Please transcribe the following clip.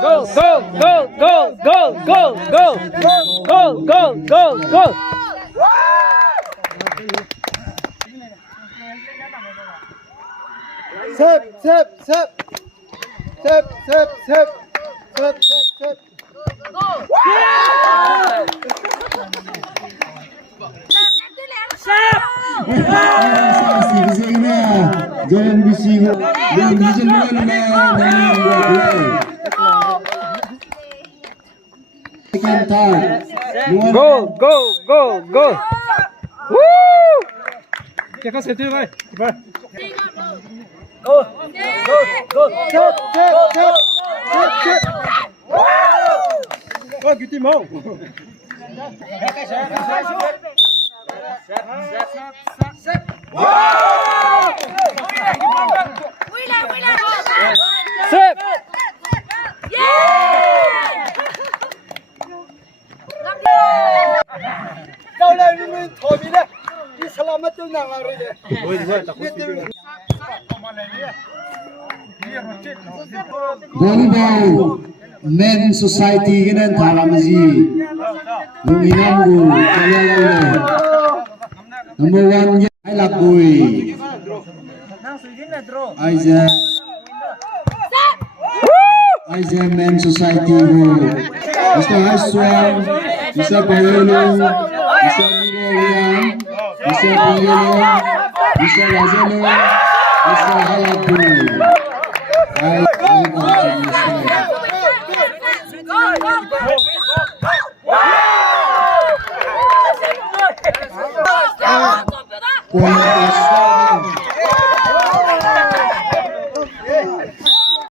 Go, go, go, go, go, go, go, go, go, go, go. Sep, sep, sep. Sep, sep, sep. Sep, sep, sep. Jangan bising, jangan bising Second time. Go, go, go, go. Woo! Check out safety vai. Vai. Go. Go. Go. Sep, sep, sep. Sep, sep. Oh, que timão. Sep. Đâu đây mình thổi đi đây. Đi selamat tu nang lari deh. Oi, dia tak kusti. Volleyball Men Society kenen thalamaji. Luminam go kaya Number 1 ai lạc bùi. Aiza Men Society go. Mr. Haswan, Mr. Bayolo, Mr. Miguel, Mr. Bayolo, Mr. Lazelo, Mr. Halakbui.